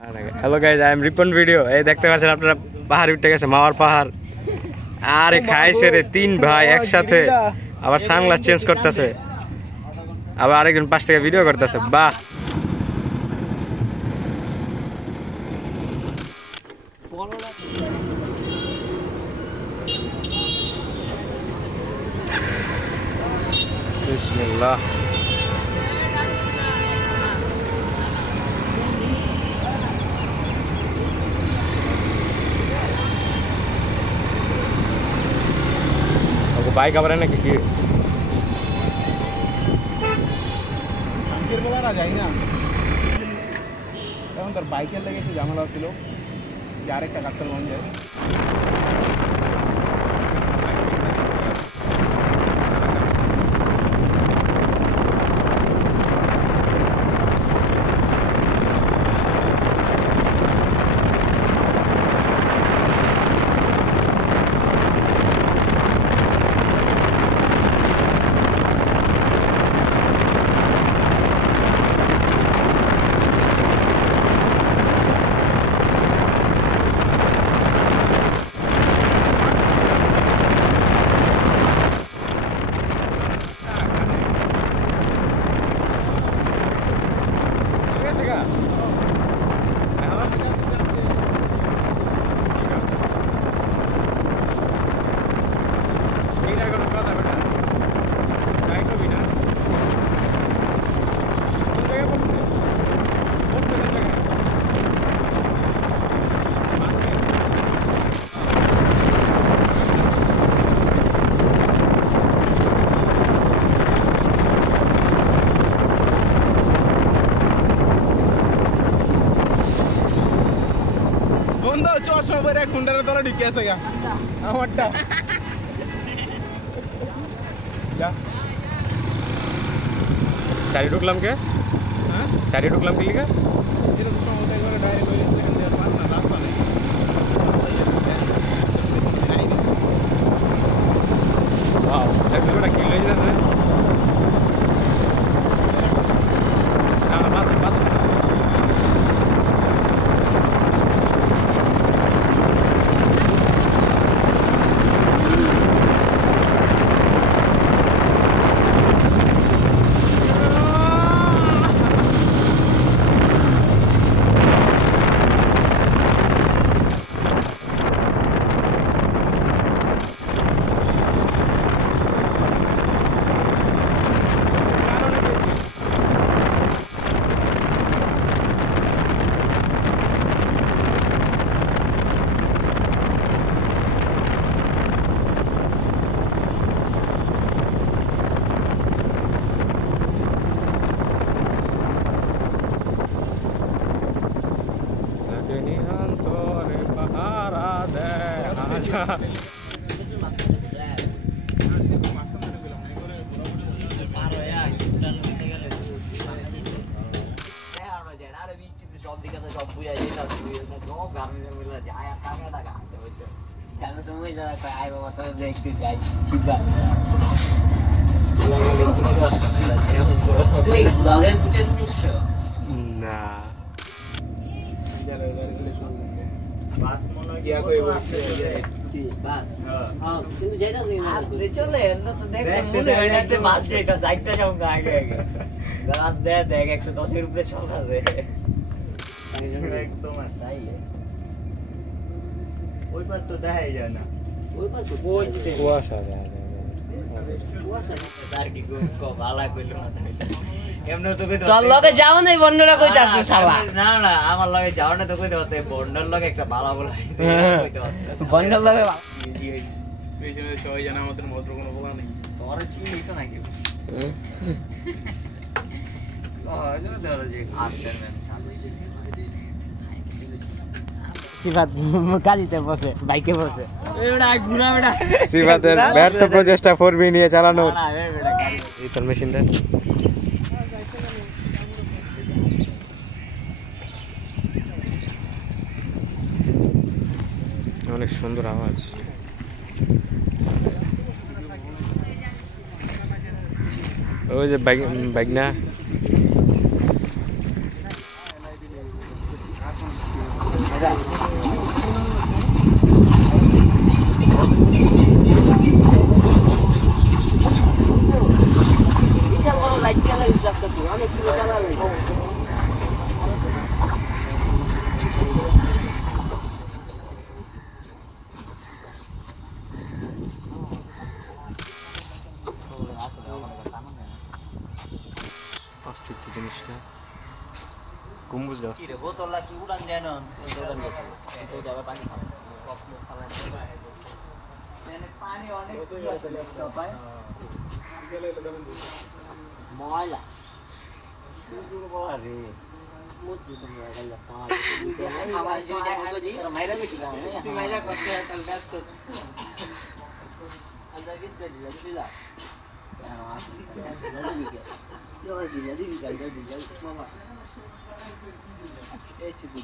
Hello guys, I am Ripon video. এই দেখতে পাচ্ছেন আপনারা, পাহাড় উঠে গেছে, মাওয়ার পাহাড়। আরে খাইছে রে তিন ভাই একসাথে, আবার সানগ্লাস চেঞ্জ করতেছে, আবার আরেকজন পাশ থেকে ভিডিও করতেছে। বাহ, বিসমিল্লাহ। বাইক আবার নাকি কি যাই না এখন তোর বাইকের লেগে একটু ঝামেলা ছিল যে আরেকটা কাটতে মন যায়। খুন্ডারের তলা ঢুকে আছে আমারটা সারি ঢুকলাম কে? হ্যাঁ, সারি ঢুকলাম কি লিখা? এরকম সময় একবারে ডাইরেক্ট হয়ে রাস্তা নেই। ওয়াও, ট্রাফিকটা কি লয়ে যাচ্ছে? যাও নাই বন্ডরা কই যাচ্ছ শালা? না না, আমার লগে যাও না তো কইতে হতে বন্ডর লগে একটা বালা বলা বন্ডর লগে সবাই জানে আমাদের মধ্যে কোনো বলা নেই। তোমার চিনি তো নাকি গাড়িতে বসে, বাইকে বসে সিফাতের ব্যর্থ প্রচেষ্টা 4B নিয়ে চালানোর মেশিনটা। অনেক সুন্দর আওয়াজ। ওই যে বাইক না বিশাল বড় লাইট দিয়ে লাগে রাস্তা তো অনেক কিলো চালাবে অস্থির জিনিসটা গম্বুজ দেওয়া কি রে বোতলটা কি উড়ান যায় না দোকান গেছে তো যাবে পানি খাবে পানি অনেক পায় ময়লা আরে মুদ্দু সময় গেল আমার যেটা আগে দি মাইরা বেটি না তুই মাইরা করতে তাল ব্যস্ত আল্লাহ কিস করে দিলা মামা এই চিঠি